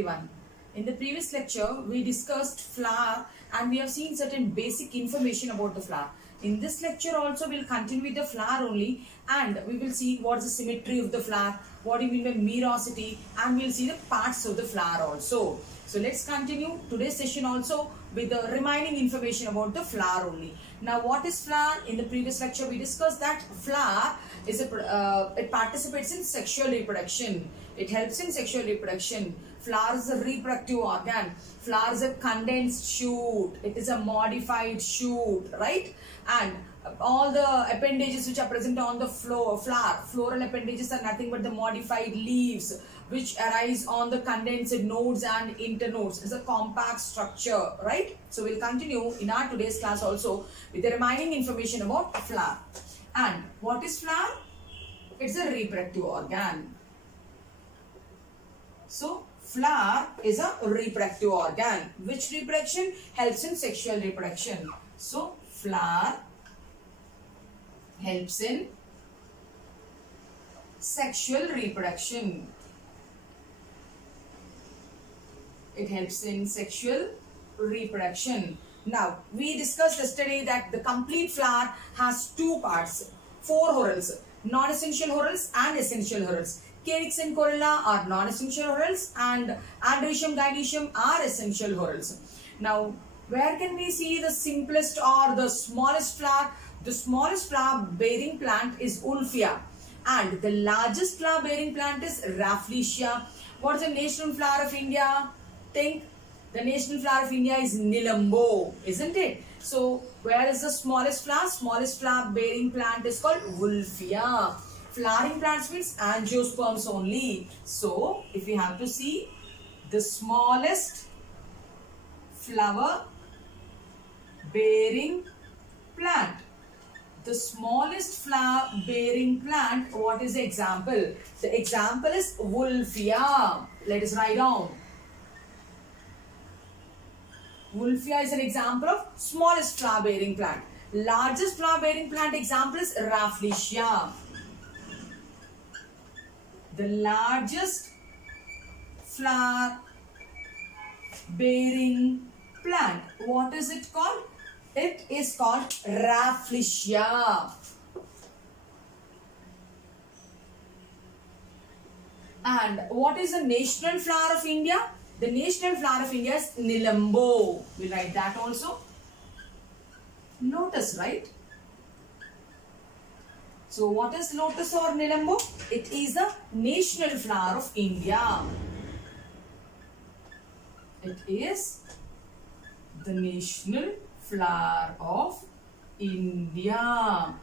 everyone. In the previous lecture, we discussed flower and we have seen certain basic information about the flower. In this lecture also, we'll continue with the flower only and we will see what is the symmetry of the flower, what do you mean by merosity, and we'll see the parts of the flower also. So let's continue today's session also with the remaining information about the flower only. Now what is flower? In the previous lecture, we discussed that flower is it participates in sexual reproduction. It helps in sexual reproduction. Flower is a reproductive organ. Flower is a condensed shoot. It is a modified shoot, right? And all the appendages which are present on the flower, floral appendages are nothing but the modified leaves which arise on the condensed nodes and internodes. It's a compact structure, right? So we'll continue in our today's class also with the remaining information about flower. And what is flower? It's a reproductive organ. So flower is a reproductive organ. Which reproduction? Helps in sexual reproduction. So flower helps in sexual reproduction. It helps in sexual reproduction. Now, we discussed yesterday that the complete flower has two parts, four whorls, non-essential whorls and essential whorls. Calyx and corolla are non-essential whorls and androecium, gynoecium are essential whorls. Now, where can we see the simplest or the smallest flower? The smallest flower bearing plant is Wolffia and the largest flower bearing plant is Rafflesia. What is the national flower of India? Think the national flower of India is Nilambo, isn't it? So, where is the smallest flower? Smallest flower bearing plant is called Wolffia. Flowering plants means angiosperms only. So, if we have to see the smallest flower bearing plant, the smallest flower bearing plant, what is the example? The example is Wolffia. Let us write down. Wolffia is an example of smallest flower bearing plant. Largest flower bearing plant example is Rafflesia. The largest flower bearing plant, what is it called? It is called Rafflesia. And what is the national flower of India? The national flower of India is Nilambo. We'll write that also. Lotus, right? So what is lotus or Nilambo? It is the national flower of India. It is the national flower of India.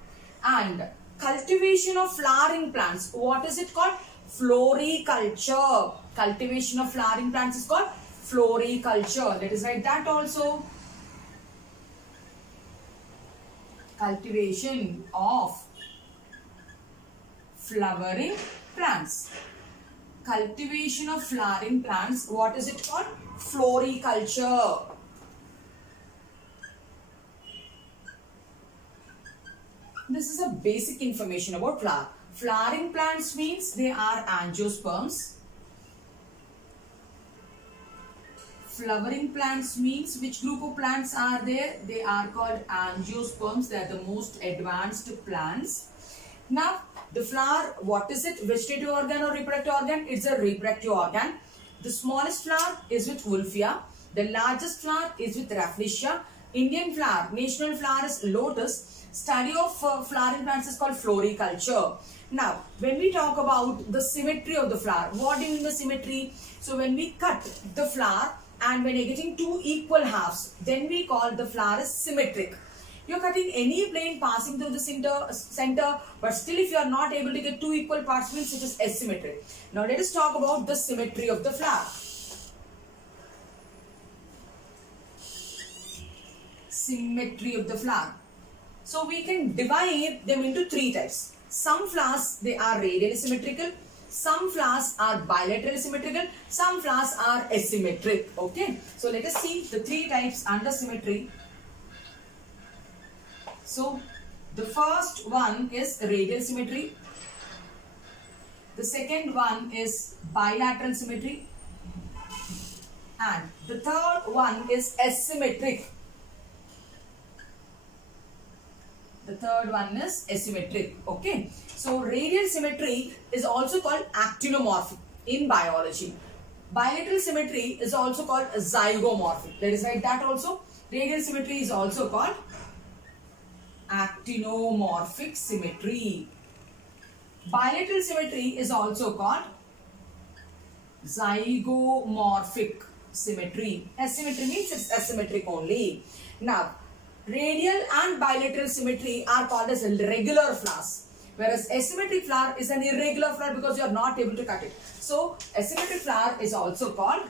And cultivation of flowering plants, what is it called? Floriculture. Cultivation of flowering plants is called floriculture. Let us write that also. Cultivation of flowering plants. Cultivation of flowering plants, what is it called? Floriculture. This is a basic information about flower. Flowering plants means they are angiosperms. Flowering plants means which group of plants are there? They are called angiosperms. They are the most advanced plants. Now, the flower, what is it? Vegetative organ or reproductive organ? It's a reproductive organ. The smallest flower is with Wolffia. The largest flower is with Rafflesia. Indian flower, national flower is lotus. Study of flowering plants is called floriculture. Now, when we talk about the symmetry of the flower, what do you mean by symmetry? So, when we cut the flower and when you're getting two equal halves, then we call the flower as symmetric. You're cutting any plane passing through the center, but still if you are not able to get two equal parts, means it is asymmetric. Now let us talk about the symmetry of the flower. Symmetry of the flower. So we can divide them into three types. Some flowers, they are radially symmetrical. Some flowers are bilaterally symmetrical. Some flowers are asymmetric. Okay. So let us see the three types under symmetry. So the first one is radial symmetry. The second one is bilateral symmetry. And the third one is asymmetric. The third one is asymmetric. Okay. So radial symmetry is also called actinomorphic in biology. Bilateral symmetry is also called zygomorphic. Let us write that also. Radial symmetry is also called actinomorphic symmetry. Bilateral symmetry is also called zygomorphic symmetry. Asymmetry means it's asymmetric only. Now, radial and bilateral symmetry are called as regular flowers, whereas asymmetric flower is an irregular flower because you are not able to cut it. So, asymmetric flower is also called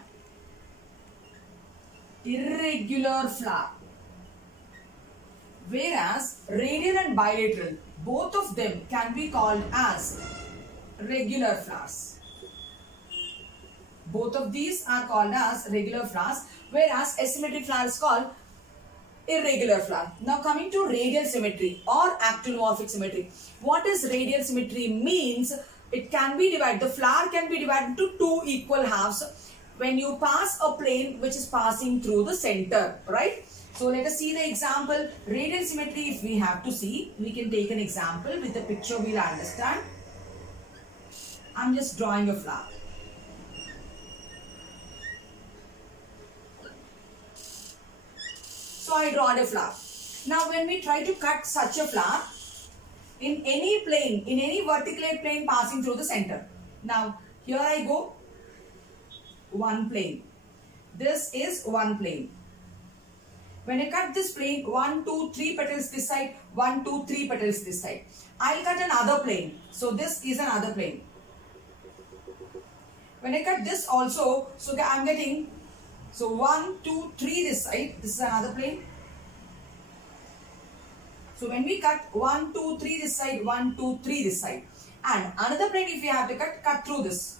irregular flower, whereas radial and bilateral, both of them can be called as regular flowers. Both of these are called as regular flowers, whereas asymmetric flower is called irregular flower. Now coming to radial symmetry or actinomorphic symmetry. What is radial symmetry means? It can be divided, the flower can be divided into two equal halves when you pass a plane which is passing through the center, right? So let us see the example. Radial symmetry, if we have to see, we can take an example with the picture, we'll understand. I'm just drawing a flower. So I draw a flower. Now when we try to cut such a flower in any plane, in any vertical plane passing through the center. Now here I go, one plane. This is one plane. When I cut this plane, 1, 2, 3 petals this side, 1, 2, 3 petals this side. I'll cut another plane. So this is another plane. When I cut this also, so I'm getting, so 1, 2, 3 this side, this is another plane. So when we cut 1, 2, 3 this side, 1, 2, 3 this side. And another plane if we have to cut through this.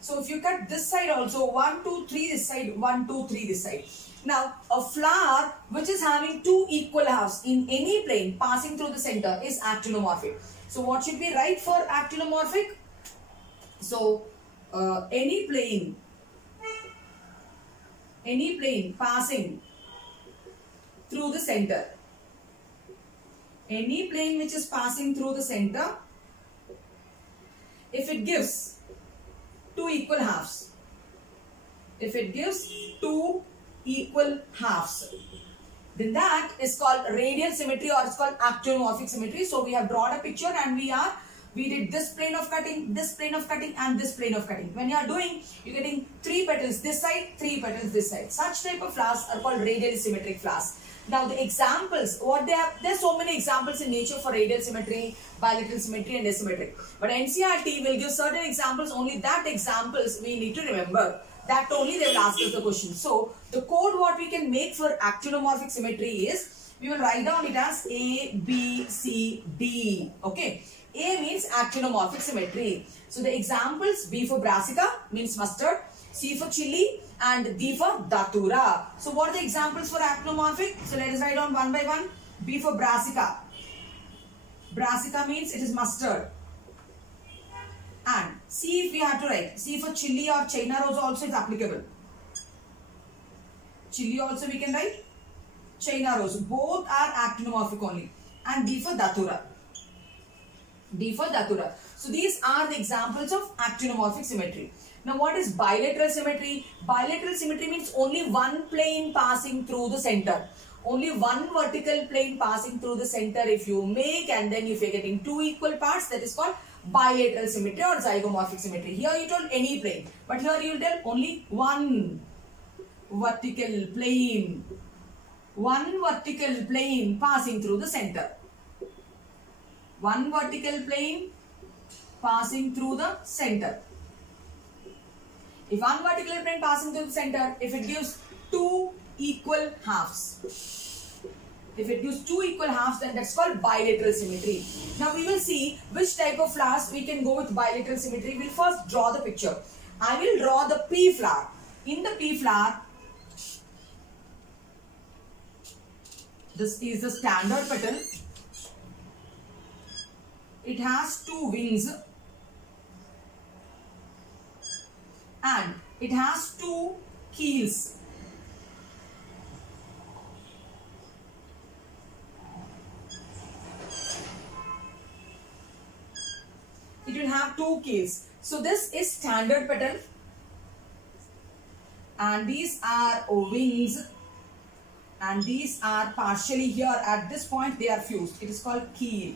So if you cut this side also, 1, 2, 3 this side, 1, 2, 3 this side. Now a flower which is having two equal halves in any plane passing through the center is actinomorphic. So what should we write for actinomorphic? So any plane passing through the center, any plane which is passing through the center, if it gives two equal halves, then then that is called radial symmetry or it's called actinomorphic symmetry. So we have drawn a picture and we did this plane of cutting, this plane of cutting and this plane of cutting. When you are doing, you're getting 3 petals this side, 3 petals this side. Such type of flowers are called radial symmetric flowers. Now the examples, what they have, there's so many examples in nature for radial symmetry, bilateral symmetry and asymmetric. But NCERT will give certain examples, only that examples we need to remember. That only they will ask us the question. So the code what we can make for actinomorphic symmetry is, we will write down it as A, B, C, D. Okay. A means actinomorphic symmetry. So the examples, B for brassica means mustard, C for chili and D for datura. So what are the examples for actinomorphic? So let us write down one by one. B for brassica. Brassica means it is mustard. And C if we have to write, C for chili or China rose also is applicable. Chili also we can write, China rose. Both are actinomorphic only. And D for datura. D for datura. So these are the examples of actinomorphic symmetry. Now what is bilateral symmetry? Bilateral symmetry means only one plane passing through the center. Only one vertical plane passing through the center if you make, and then if you are getting two equal parts, that is called bilateral symmetry or zygomorphic symmetry. Here you told any plane, but here you will tell only one vertical plane. One vertical plane passing through the center. One vertical plane passing through the center. If one vertical plane passing through the center, if it gives two equal halves. If it gives two equal halves, then that's called bilateral symmetry. Now we will see which type of flowers we can go with bilateral symmetry. We'll first draw the picture. I will draw the pea flower. In the pea flower, this is the standard petal. It has two wings. and it has two keels. It will have two keels. So this is standard petal and these are wings and these are partially here at this point they are fused. It is called keel.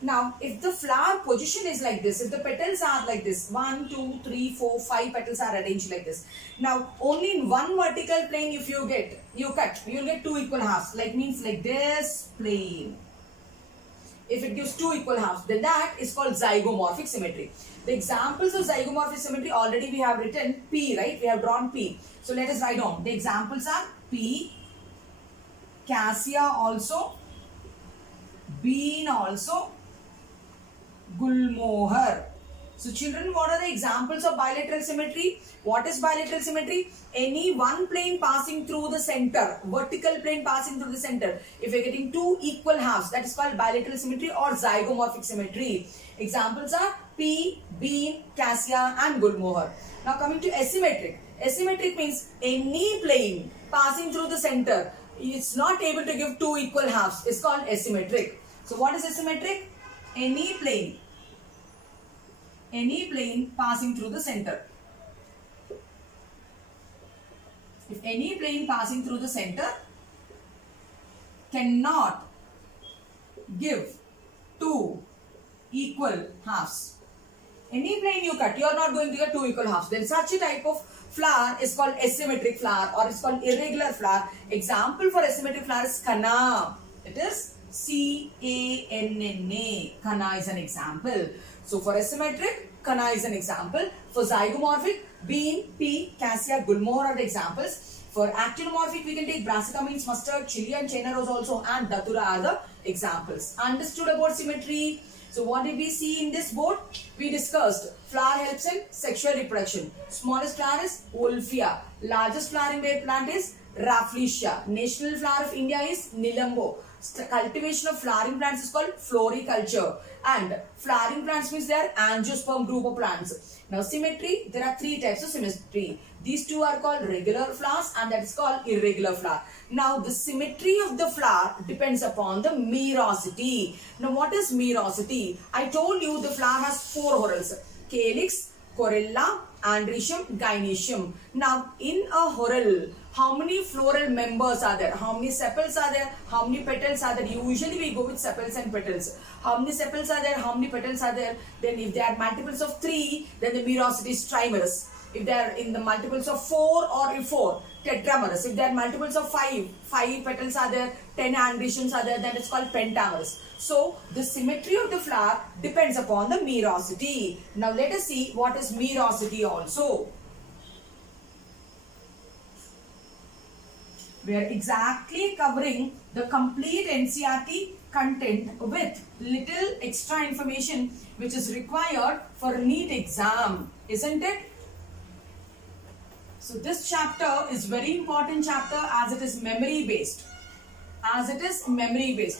Now if the flower position is like this, if the petals are like this, 1, 2, 3, 4, 5 petals are arranged like this. Now only in one vertical plane if you cut, you will get two equal halves, like means like this plane. If it gives two equal halves, then that is called zygomorphic symmetry. The examples of zygomorphic symmetry already we have written P, right? We have drawn P. So let us write down. The examples are P, cassia also, bean also, gulmohar. So children, what are the examples of bilateral symmetry? What is bilateral symmetry? Any one plane passing through the center, vertical plane passing through the center. If you're getting two equal halves, that is called bilateral symmetry or zygomorphic symmetry. Examples are P, bean, cassia and gulmohar. Now coming to asymmetric. Asymmetric means any plane passing through the center, it's not able to give two equal halves. It's called asymmetric. So what is asymmetric? Any plane passing through the center. If any plane passing through the center cannot give two equal halves. Any plane you cut, you are not going to get two equal halves. Then such a type of flower is called asymmetric flower or it's called irregular flower. Example for asymmetric flower is Kanna. It is C-A-N-N-A. Kanna is an example. So for asymmetric, Kanna is an example. For zygomorphic, bean, pea, cassia, gulmohar are the examples. For actinomorphic, we can take brassica means mustard, chili and China rose also, and datura are the examples. Understood about symmetry? So what did we see in this board? We discussed flower helps in sexual reproduction. Smallest flower is Wolffia. Largest flowering plant is Rafflesia. National flower of India is Nilambo. Cultivation of flowering plants is called floriculture. And flowering plants means they are angiosperm group of plants. Now symmetry, there are three types of symmetry. These two are called regular flowers and that is called irregular flower. Now the symmetry of the flower depends upon the merosity. Now what is merosity? I told you the flower has four whorls. Calyx, corolla, androecium, gynoecium. Now in a whorl, how many floral members are there? How many sepals are there? How many petals are there? Usually we go with sepals and petals. How many sepals are there? How many petals are there? Then if they are multiples of 3, then the merosity is trimerous. If they are in the multiples of 4 or 4, tetramerous. If they are multiples of 5 petals are there, 10 androeciums are there, then it's called pentamerous. So the symmetry of the flower depends upon the merosity. Now let us see what is merosity also. We are exactly covering the complete NCERT content with little extra information which is required for a NEET exam, isn't it? So this chapter is very important chapter as it is memory based.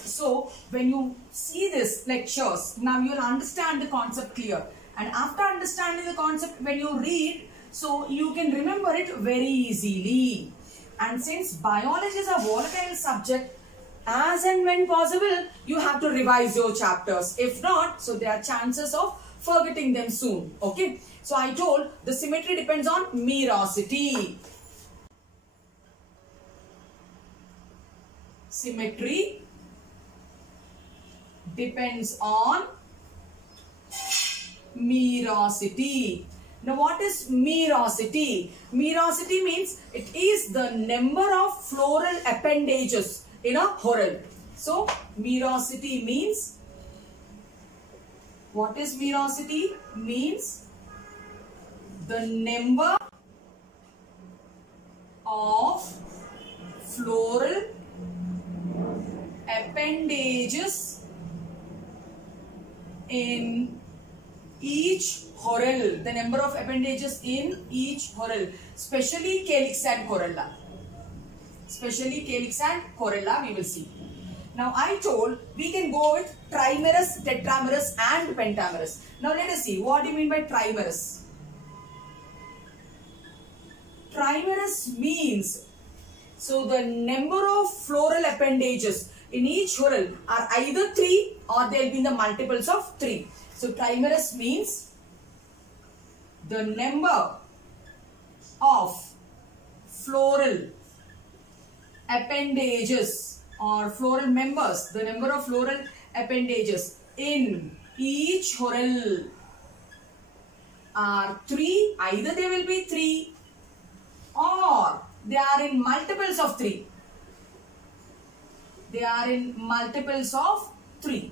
So when you see this lectures, now you will understand the concept clear. And after understanding the concept, when you read, so you can remember it very easily. And since biology is a volatile subject, as and when possible, you have to revise your chapters. If not, so there are chances of forgetting them soon. Okay. So I told the symmetry depends on merosity. Symmetry depends on merosity. Now what is merosity? Merosity means it is the number of floral appendages in a whorl. So merosity means, what is merosity? Means the number of floral appendages in each whorl. The number of appendages in each whorl, especially calyx and corolla. We will see. Now I told we can go with trimerous, tetramerous and pentamerous. Now let us see what do you mean by trimerous. Trimerous means, so the number of floral appendages in each whorl are either 3 or they will be in the multiples of 3. So trimerous means the number of floral appendages or floral members, the number of floral appendages in each whorl are 3, either they will be 3 or they are in multiples of 3. They are in multiples of 3.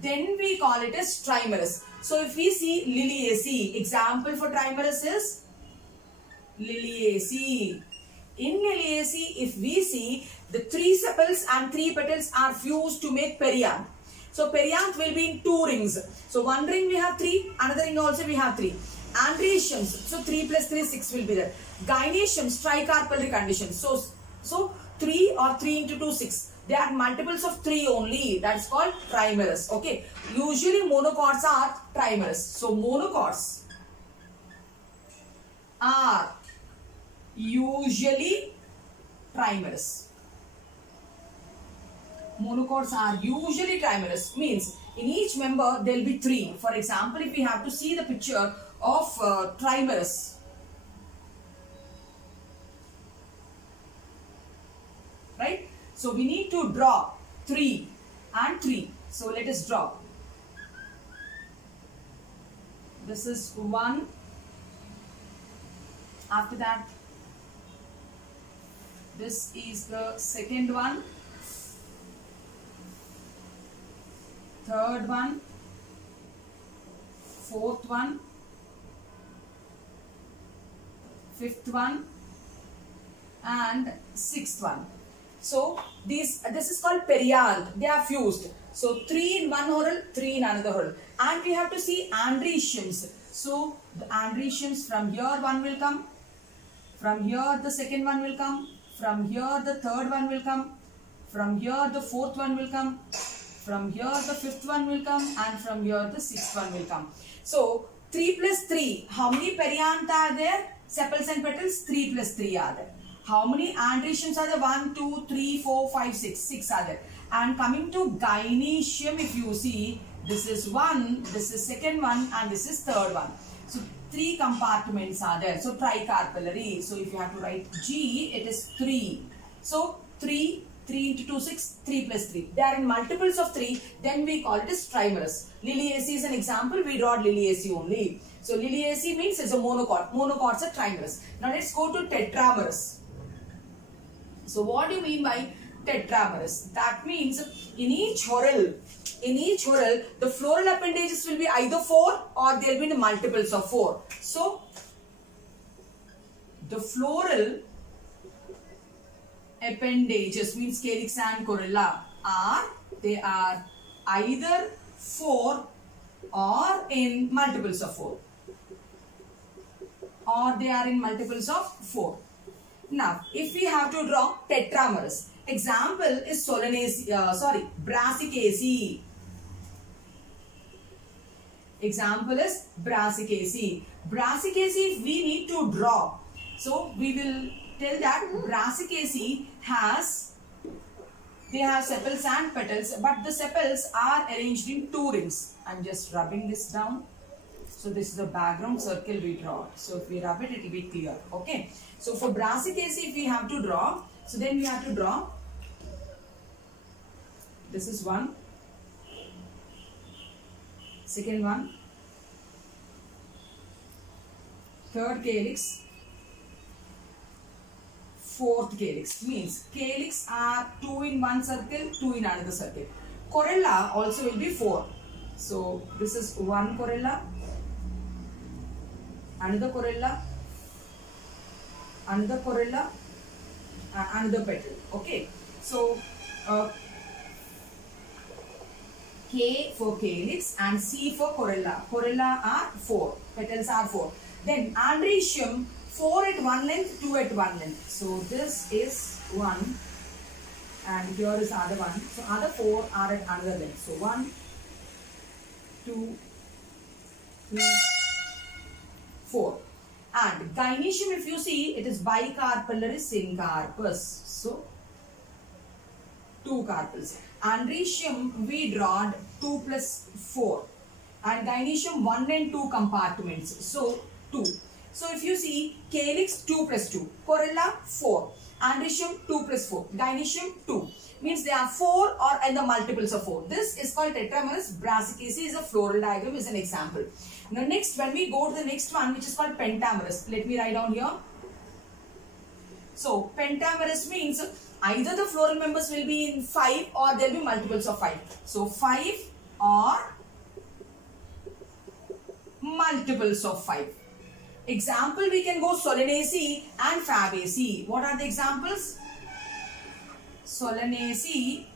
Then we call it as trimerous. So if we see Liliaceae, example for trimerous is Liliaceae. In Liliaceae, if we see the 3 sepals and 3 petals are fused to make perianth. So perianth will be in 2 rings. So one ring we have 3, another ring also we have 3. Androeciums, so 3 plus 3, 6 will be there. Gynoeciums, tricarpal condition. So 3 or 3 into 2, 6. They are multiples of 3 only. That is called trimerous. Okay. Usually monocots are trimerous. So monocots are usually trimerous. Monocots are usually trimerous means in each member there will be 3. For example, if we have to see the picture of trimerous, right? So we need to draw 3 and 3. So let us draw. This is 1. After that, this is the second one, third one, fourth one, fifth one, and sixth one. So this is called perianth. They are fused. So 3 in one whorl, 3 in another whorl. And we have to see androeciums. So the androeciums, from here one will come, from here the second one will come, from here the third one will come, from here the fourth one will come, from here the fifth one will come, and from here the sixth one will come. So 3 plus 3, how many perianth are there? Sepals and petals, 3 plus 3 are there. How many androeciums are there? 1, 2, 3, 4, 5, 6. 6 are there. And coming to gynoecium, if you see, this is 1, this is second one, and this is third one. So 3 compartments are there. So tricarpellary. So if you have to write G, it is 3. So 3 into 2, 6, 3 plus 3. They are in multiples of 3. Then we call it as trimerous. Liliaceae is an example. We draw Liliaceae only. So Liliaceae means it's a monocot. Monocots are trimerous. Now let's go to tetramerous. So what do you mean by tetramerous? That means in each whorl, the floral appendages will be either 4 or they will be in the multiples of 4. So the floral appendages means calyx and corolla are either 4 or in multiples of 4. Or they are in multiples of 4. Now, if we have to draw tetramerous, example is Brassicaceae. Example is Brassicaceae. Brassicaceae we need to draw. So we will tell that Brassicaceae they have sepals and petals, but the sepals are arranged in 2 rings. I'm just rubbing this down. So this is the background circle we draw. So if we rub it, it will be clear. Okay. So for Brassicaceae, if we have to draw, so then we have to draw. This is 1. Second one. Third calyx. Fourth calyx. Means calyx are 2 in one circle, 2 in another circle. Corolla also will be 4. So this is 1 corolla. Another corolla, another petal. Okay. So K for calyx and C for corolla. Corolla are 4. Petals are 4. Then androecium, 4 at one length, 2 at one length. So this is 1 and here is other one. So other 4 are at another length. So 1, 2, 3, 4. And gynoecium, if you see, it is bicarpellary syncarpus. So 2 carpels. Androecium, we drawed 2 plus 4. And gynoecium 1 and 2 compartments. So 2. So if you see, calyx 2 plus 2. Corolla 4. Androecium 2 plus 4. Gynoecium 2. Means they are 4 or in the multiples of 4. This is called Tetramerous. Brassicaceae is a floral diagram, is an example. Now next, when we go to the next one, which is called Pentamerous. Let me write down here. So Pentamerous means either the floral members will be in 5 or there will be multiples of 5. So 5 or multiples of 5. Example, we can go Solanaceae and Fabaceae. What are the examples? Solanaceae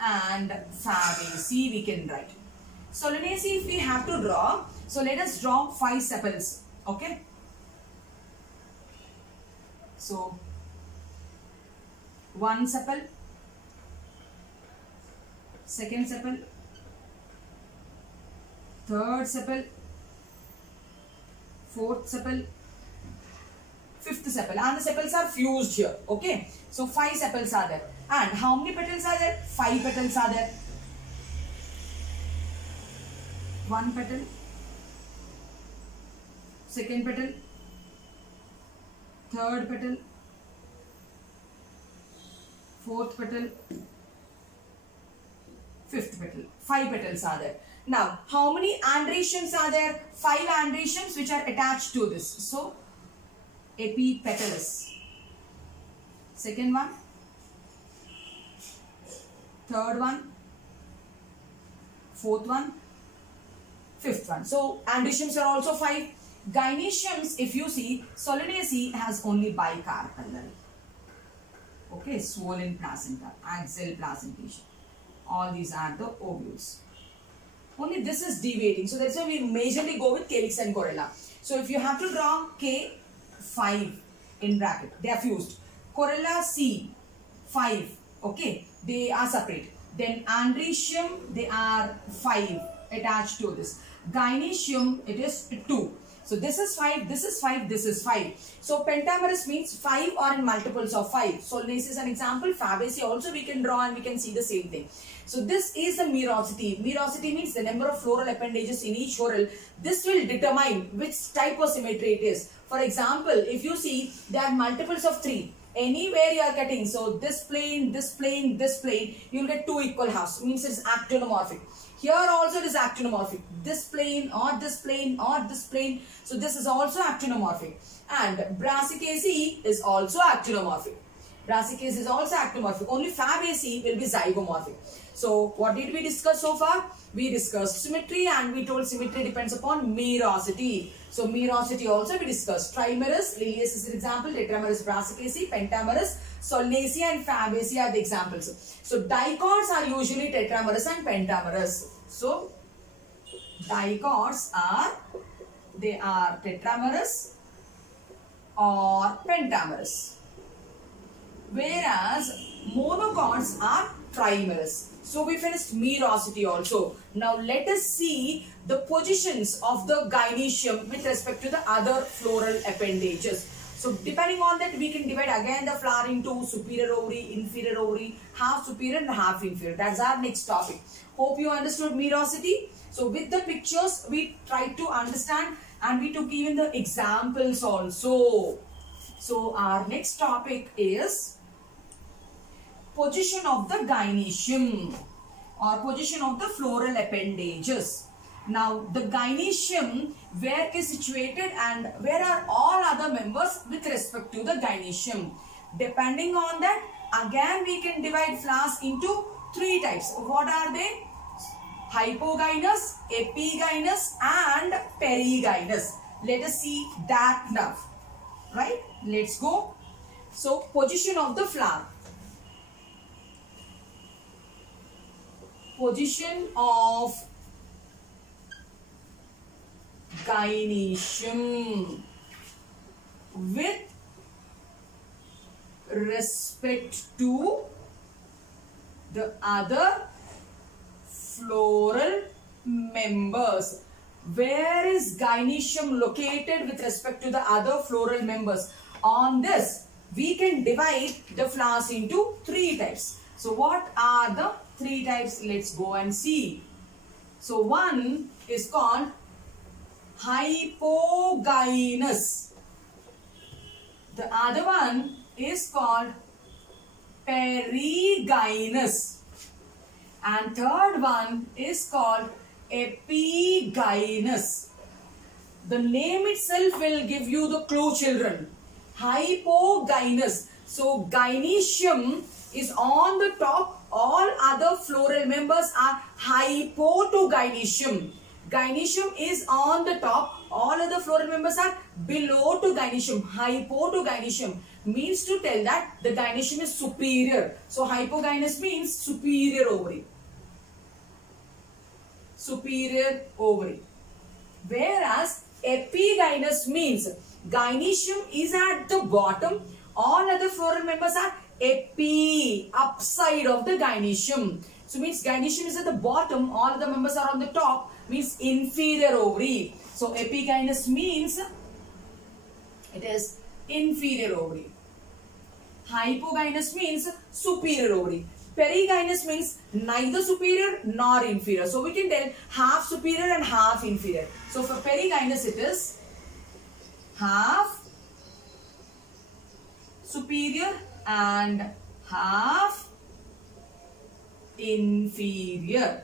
and Fabaceae we can write. Solanaceae, if we have to draw, so let us draw 5 sepals. Okay. So 1 sepal, 2nd sepal, 3rd sepal, 4th sepal, 5th sepal, and the sepals are fused here. Okay, so 5 sepals are there. And how many petals are there? 5 petals are there. 1 petal, 2nd petal, 3rd petal, 4th petal, 5th petal. 5 petals are there. Now, how many androeciums are there? 5 androeciums which are attached to this. So, epipetals. 2nd one, 3rd one, 4th one, 5th one. So, androeciums are also 5. Gynoeciums, if you see, Solanaceae has only bicarpellary. Okay, swollen placenta, axial placentation. All these are the ovules. Only this is deviating. So that's why we majorly go with calyx and corolla. So if you have to draw K5 in bracket, they are fused. Corolla C5, okay, they are separate. Then androecium, they are 5 attached to this. Gynoecium, it is 2. So this is 5, this is 5, this is 5. So pentamerous means 5 or in multiples of 5. Solanaceae is an example. Fabaceae also we can draw and we can see the same thing. So this is the merosity. Merosity means the number of floral appendages in each whorl. This will determine which type of symmetry it is. For example, if you see there are multiples of 3. Anywhere you are getting, so this plane, this plane, this plane, you will get 2 equal halves. Means it is actinomorphic. Here also it is actinomorphic. This plane or this plane or this plane. So this is also actinomorphic. And Brassicaceae is also actinomorphic. Brassicaceae is also actinomorphic. Only Fabaceae will be zygomorphic. So what did we discuss so far? We discussed symmetry and we told symmetry depends upon merosity. So merosity also we discussed. Trimerous, Lilius is an example. Tetramerous, Brassicaceae, Pentamerous, Solanaceae and Fabaceae are the examples. So dicots are usually tetramerous and pentamerous. So dicots are, they are tetramerous or pentamerous. Whereas monocots are trimerous. So we finished merosity also. Now let us see the positions of the gynoecium with respect to the other floral appendages. So depending on that, we can divide again the flower into superior ovary, inferior ovary, half superior and half inferior. That's our next topic. Hope you understood merosity. So with the pictures, we tried to understand and we took even the examples also. So our next topic is position of the gynoecium or position of the floral appendages. Now the gynoecium, where is situated and where are all other members with respect to the gynoecium. Depending on that, again we can divide flowers into 3 types. What are they? Hypogynous, epigynous and perigynous. Let us see that now. Right? Let's go. So position of the flower. Position of gynoecium with respect to the other floral members. where is gynoecium located with respect to the other floral members? On this, we can divide the flowers into 3 types. So what are the 3 types? Let's go and see. So one is called hypogynous. The other one is called perigynous. And third one is called epigynous. The name itself will give you the clue, children. Hypogynous. So gynoecium is on the top. All other floral members are hypo to gynoecium. Gynoecium is on the top. All other floral members are below to gynoecium. Hypo to gynoecium means to tell that the gynoecium is superior. So hypogynous means superior ovary. Superior ovary. Whereas epigynous means gynoecium is at the bottom. All other floral members are epi, upside of the gynoecium. So means gynoecium is at the bottom, all the members are on the top, means inferior ovary. So epigynous means it is inferior ovary. Hypogynous means superior ovary. Perigynous means neither superior nor inferior. So we can tell half superior and half inferior. So for perigynous it is half superior and half inferior.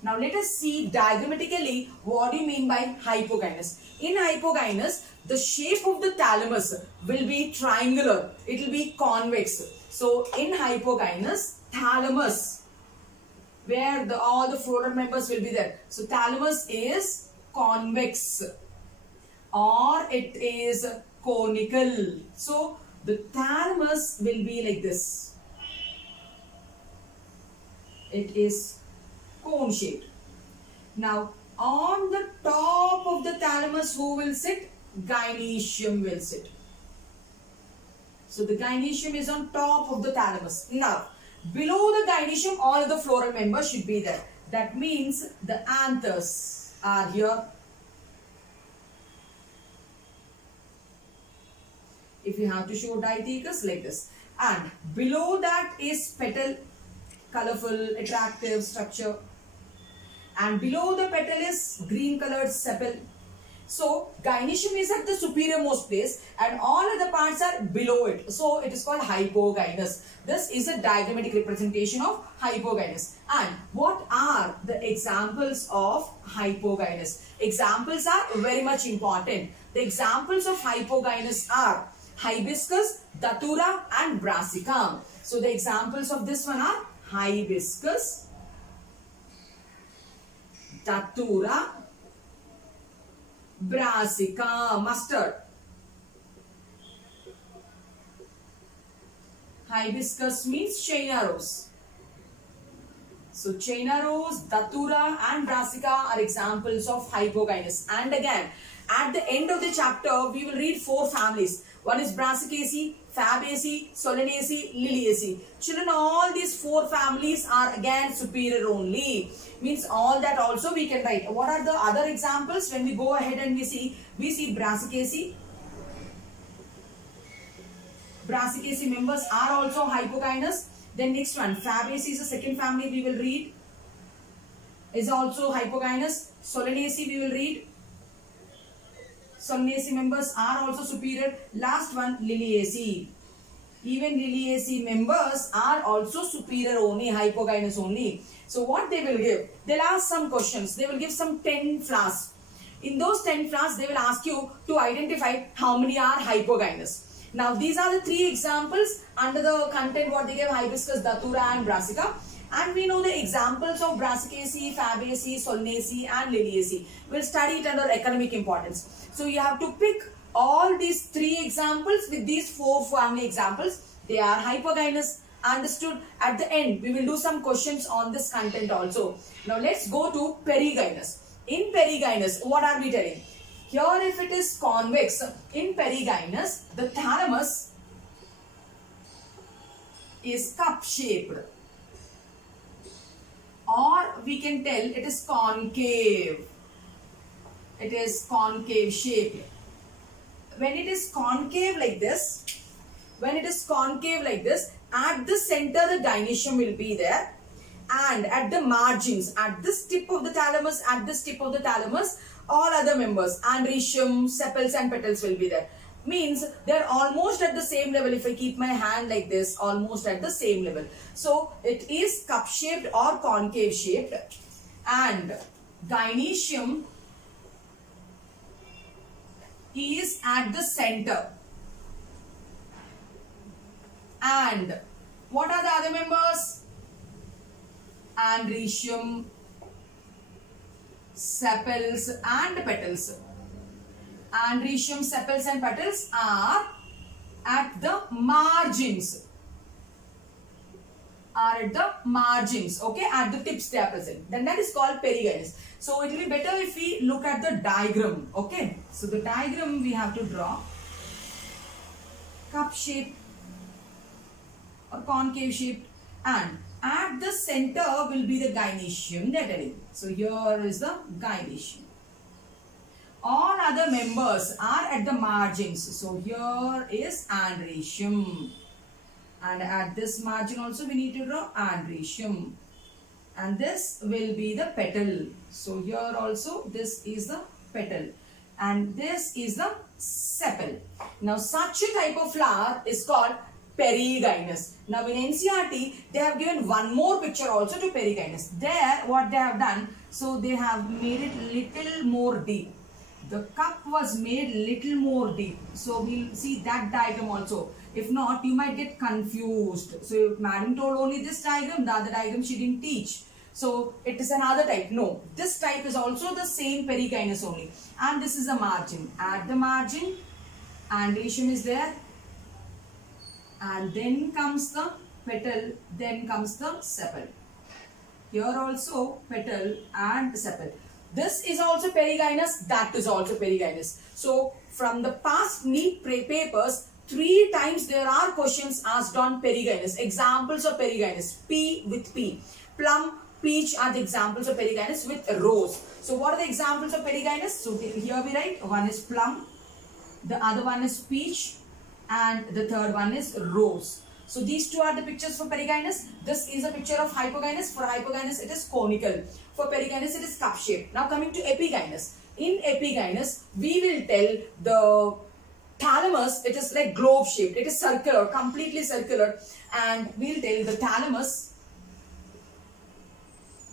Now let us see diagrammatically what do you mean by hypogynous. In hypogynous, the shape of the thalamus will be triangular. It will be convex. So in hypogynous, thalamus, where all the floral members will be there. So thalamus is convex or it is conical. So the thalamus will be like this. It is cone shaped. Now on the top of the thalamus who will sit? Gynoecium will sit. So the gynoecium is on top of the thalamus. Now below the gynoecium all the floral members should be there. That means the anthers are here. If you have to show diathecus, like this. And below that is petal, colorful, attractive structure. And below the petal is green colored sepal. So gynoecium is at the superior most place and all other parts are below it. So it is called hypogynous. This is a diagrammatic representation of hypogynous. And what are the examples of hypogynous? Examples are very much important. The examples of hypogynous are hibiscus, datura and brassica. So the examples of this one are hibiscus, datura, brassica, mustard. Hibiscus means China rose. So China rose, datura and brassica are examples of hypogynous. And again, at the end of the chapter, we will read 4 families. One is Brassicaceae, Fabaceae, Solanaceae, Liliaceae. Children, all these 4 families are again superior only. Means all that also we can write. What are the other examples? When we go ahead and we see Brassicaceae. Brassicaceae members are also hypogynous. Then next one, Fabaceae is the second family we will read. Is also hypogynous. Solanaceae we will read. Solanaceae members are also superior. Last one, Liliaceae. Even Liliaceae members are also superior only, hypogynous only. So what they will give? They'll ask some questions. They will give some 10 flowers. In those 10 flowers, they will ask you to identify how many are hypogynous. Now these are the 3 examples under the content what they gave: hibiscus, datura and brassica. And we know the examples of Brassicaceae, Fabaceae, Solanaceae and Liliaceae. We'll study it under academic importance. So you have to pick all these 3 examples with these 4 family examples. They are hypogynous. Understood? At the end, we will do some questions on this content also. Now let's go to perigynous. In perigynous, what are we telling? Here if it is convex, in perigynous, the thalamus is cup shaped. Or we can tell it is concave. it is concave shape. When it is concave like this, at the center the gynoecium will be there, and at the margins, at this tip of the thalamus, all other members, androecium, sepals and petals will be there. Means they're almost at the same level. If I keep my hand like this, almost at the same level. So it is cup shaped or concave shaped, and gynoecium is at the center. And what are the other members? Androecium, sepals and petals. Androecium, sepals and petals are at the margins. Okay, at the tips they are present. Then that is called perigynous. So it will be better if we look at the diagram. Okay, so the diagram we have to draw. Cup shape or concave shaped, and at the center will be the gynoecium. So here is the gynoecium. All other members are at the margins. So here is androecium, and at this margin also we need to draw androecium, and this will be the petal. So here also this is the petal, and this is the sepal. Now such a type of flower is called perigynous. Now in NCERT they have given one more picture also to perigynous. There what they have done, so they have made it little more deep. The cup was made little more deep. So we'll see that diagram also. If not, you might get confused. So madam told only this diagram, the other diagram she didn't teach. So it is another type. No, this type is also the same perigynous only. And this is a margin. At the margin, androecium is there. And then comes the petal, then comes the sepal. Here also petal and sepal. This is also perigynous, that is also perigynous. So from the past NEET papers, 3 times there are questions asked on perigynous. Examples of perigynous, P with P. Plum, peach are the examples of perigynous with rose. So what are the examples of perigynous? So here we write, one is plum, the other one is peach, and the third one is rose. So these 2 are the pictures for perigynous. This is a picture of hypogynous. For hypogynous it is conical. For perigynous it is cup shaped. Now coming to epigynous. In epigynous we will tell the thalamus, it is like globe shaped. It is circular, completely circular, and we will tell the thalamus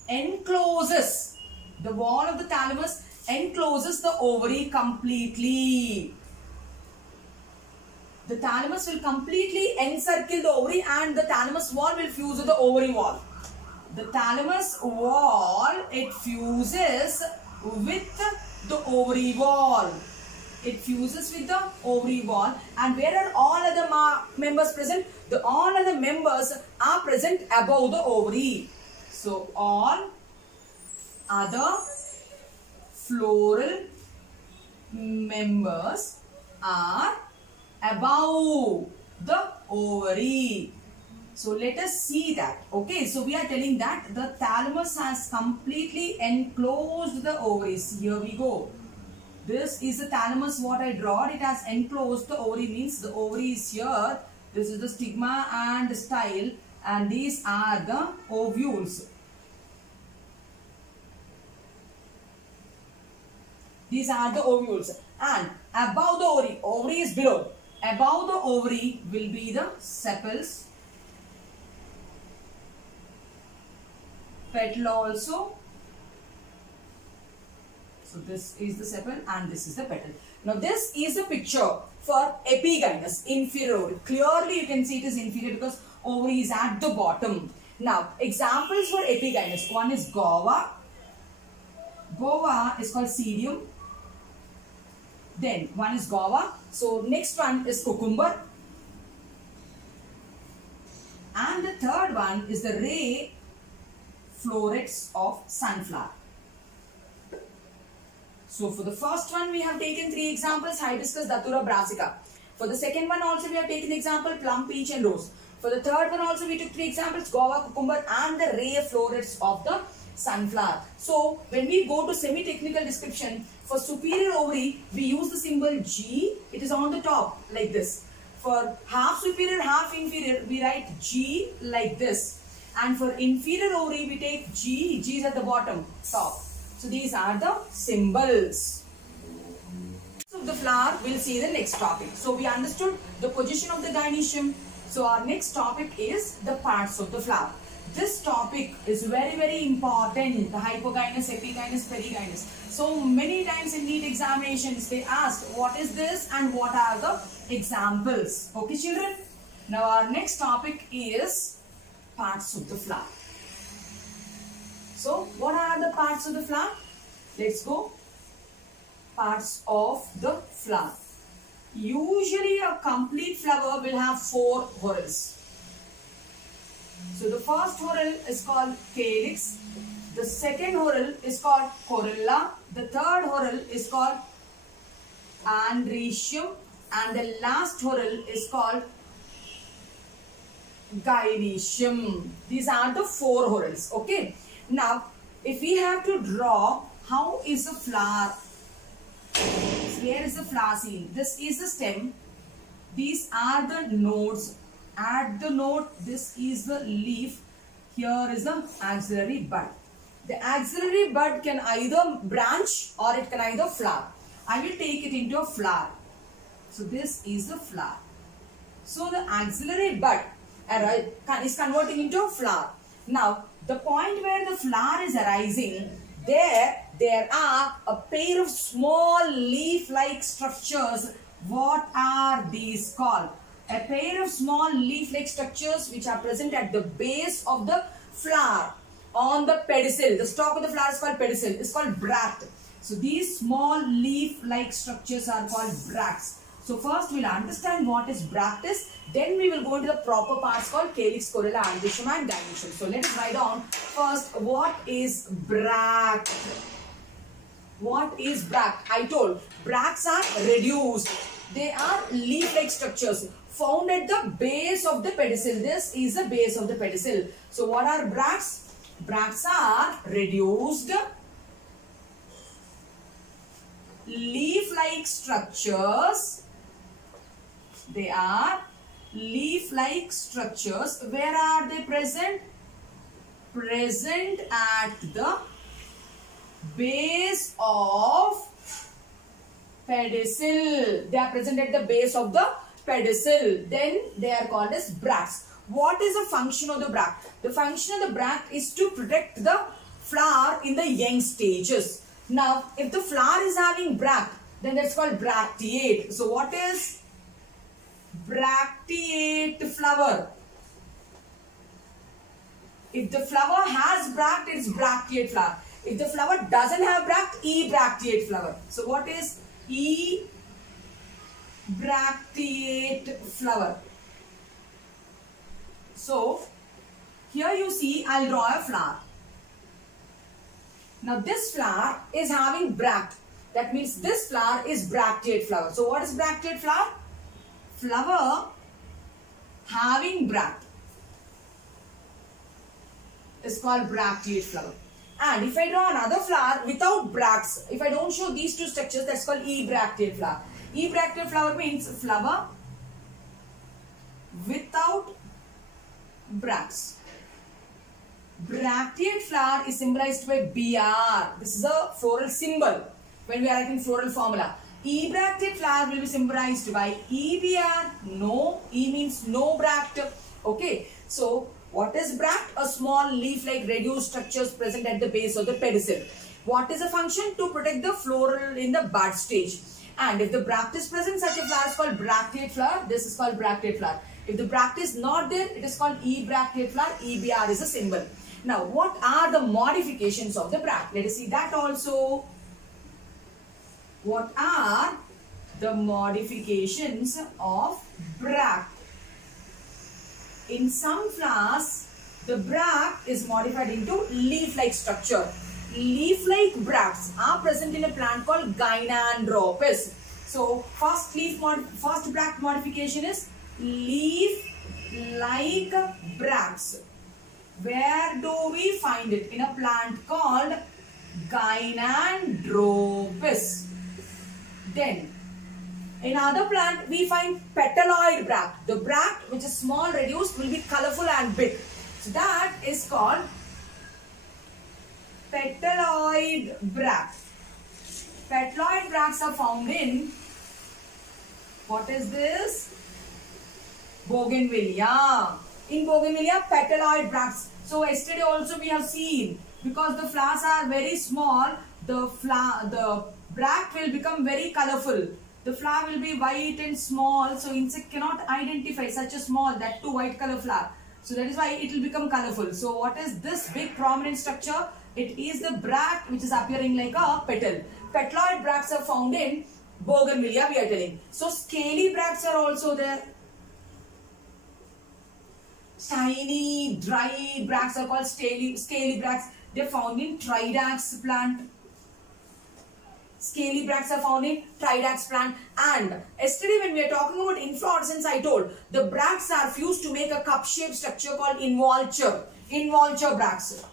encloses, the wall of the thalamus encloses the ovary completely. The thalamus will completely encircle the ovary, and the thalamus wall will fuse with the ovary wall. The thalamus wall, it fuses with the ovary wall. It fuses with the ovary wall. And where are all other members present? All other members are present above the ovary. So all other floral members are above the ovary. So let us see that. Okay, so we are telling that the thalamus has completely enclosed the ovaries. Here we go. This is the thalamus what I draw. It has enclosed the ovary, means the ovary is here. This is the stigma and the style, and these are the ovules. These are the ovules. And above the ovary is below. Above the ovary will be the sepals, petal also. So this is the sepal and this is the petal. Now this is a picture for epigynous, inferior. Clearly you can see it is inferior because ovary is at the bottom. Now examples for epigynous. One is guava. Guava is called cerium. Then one is guava. So next one is cucumber. And the third one is the ray florets of sunflower. So for the first one we have taken 3 examples, hibiscus, datura, brassica. For the second one also we have taken the example plum, peach and rose. For the third one also we took 3 examples, guava, cucumber and the ray florets of the sunflower. So when we go to semi-technical description, for superior ovary, we use the symbol G. It is on the top like this. For half superior, half inferior, we write G like this. And for inferior ovary, we take G. G is at the bottom, top. So these are the symbols. Of the flower, we'll see the next topic. So we understood the position of the gynoecium. So our next topic is the parts of the flower. This topic is very, very important. The hypogynous, epigynous, perigynous. So many times in NEET examinations, they ask what is this and what are the examples. Okay, children. Now our next topic is parts of the flower. So what are the parts of the flower? Let's go. Parts of the flower. Usually a complete flower will have 4 whorls. So the first whorl is called calyx. The second whorl is called corolla. The third whorl is called androecium. And the last whorl is called gynoecium. These are the 4 whorls. Okay. Now, if we have to draw how is a flower. So here is the flower seen. This is the stem. These are the nodes. At the node, this is the leaf. Here is the axillary bud. The axillary bud can either branch or it can either flower. I will take it into a flower. So this is the flower. So the axillary bud is converting into a flower. Now the point where the flower is arising, there are a pair of small leaf-like structures. What are these called? A pair of small leaf-like structures which are present at the base of the flower on the pedicel. The stalk of the flower is called pedicel. It's called bract. So these small leaf-like structures are called bracts. So first we'll understand what is bract is. Then we will go into the proper parts called calyx, corolla, androecium and gynoecium. So let us write down first what is bract. What is bract? I told bracts are reduced. They are leaf-like structures found at the base of the pedicel. This is the base of the pedicel. So what are bracts? Bracts are reduced leaf-like structures. They are leaf-like structures. Where are they present? Present at the base of pedicel. They are present at the base of the pedicel. Then they are called as bracts. What is the function of the bract? The function of the bract is to protect the flower in the young stages. Now, if the flower is having bract, then that's called bracteate. So, what is bracteate flower? If the flower has bract, it is bracteate flower. If the flower doesn't have bract, ebracteate flower. So, what is ebracteate flower? So, here you see, I'll draw a flower. Now, this flower is having bract. That means this flower is bracteate flower. So, what is bracteate flower? Flower having bract is called bracteate flower. And if I draw another flower without bracts, if I don't show these two structures, that's called ebracteate flower. Ebracteate flower means flower without bracts. Bracteate flower is symbolized by BR. This is a floral symbol when we are writing floral formula. Ebracteate flower will be symbolized by EBR. No, E means no bract. Okay, so what is bract? A small leaf-like reduced structures present at the base of the pedicel. What is the function? To protect the floral in the bud stage. And if the bract is present, such a flower is called bracteate flower. This is called bracteate flower. If the bract is not there, it is called ebracteate flower. EBR is a symbol. Now, what are the modifications of the bract? Let us see that also. What are the modifications of bract? In some flowers, the bract is modified into leaf-like structure. Leaf-like bracts are present in a plant called Gynandropus. So, first bract modification is leaf-like bracts. Where do we find it? In a plant called Gynandropus. Then, in other plant, we find petaloid bract. The bract, which is small, reduced, will be colorful and big. So that is called petaloid bract. Petaloid bracts are found in, what is this? Bougainvillea. In Bougainvillea, petaloid bracts. So yesterday also we have seen, because the flowers are very small, the bract will become very colorful. The flower will be white and small, so insect cannot identify such a small, that too white color flower. So that is why it will become colorful. So what is this big prominent structure? It is the bract which is appearing like a petal. Petaloid bracts are found in Bougainvillea, we are telling. So scaly bracts are also there. Tiny, dry bracts are called scaly bracts. They are found in Tridac's plant. Scaly bracts are found in Tridac's plant. And yesterday when we are talking about inflorescence, I told the bracts are fused to make a cup-shaped structure called involucre. Involucre bracts.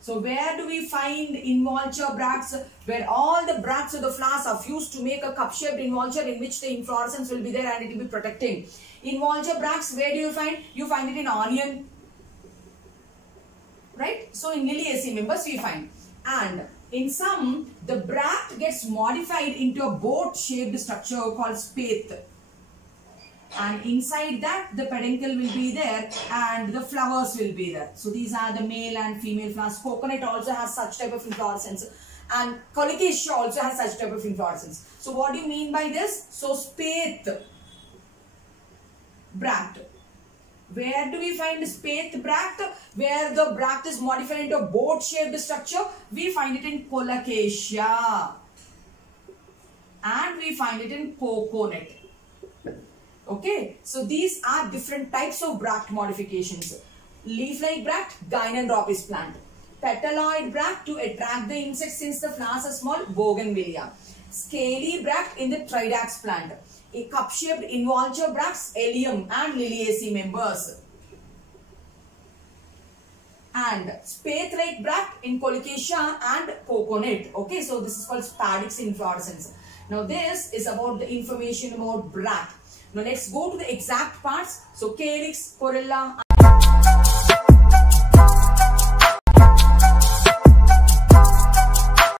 So where do we find involucre bracts? Where all the bracts of the flowers are fused to make a cup-shaped involucre in which the inflorescence will be there and it will be protecting. Involucre bracts, where do you find? You find it in onion. Right? So in Liliaceae members we find. And in some, the bract gets modified into a boat-shaped structure called spathe. And inside that, the peduncle will be there and the flowers will be there. So these are the male and female flowers. Coconut also has such type of inflorescence. And Colocasia also has such type of inflorescence. So what do you mean by this? So spathe bract. Where do we find spathe bract? Where the bract is modified into a boat-shaped structure, we find it in Colocasia. And we find it in coconut. Okay, so these are different types of bract modifications. Leaf-like bract, Gynandropus plant. Petaloid bract to attract the insects since the flowers are small, Bougainvillea. Scaly bract in the Tridac's plant. A cup-shaped involucre bracts, Allium and Liliaceae members. And spathe-like bract in Colocasia and coconut. Okay, so this is called spadix inflorescence. Now this is about the information about bract. Now let's go to the exact parts. So calyx, corolla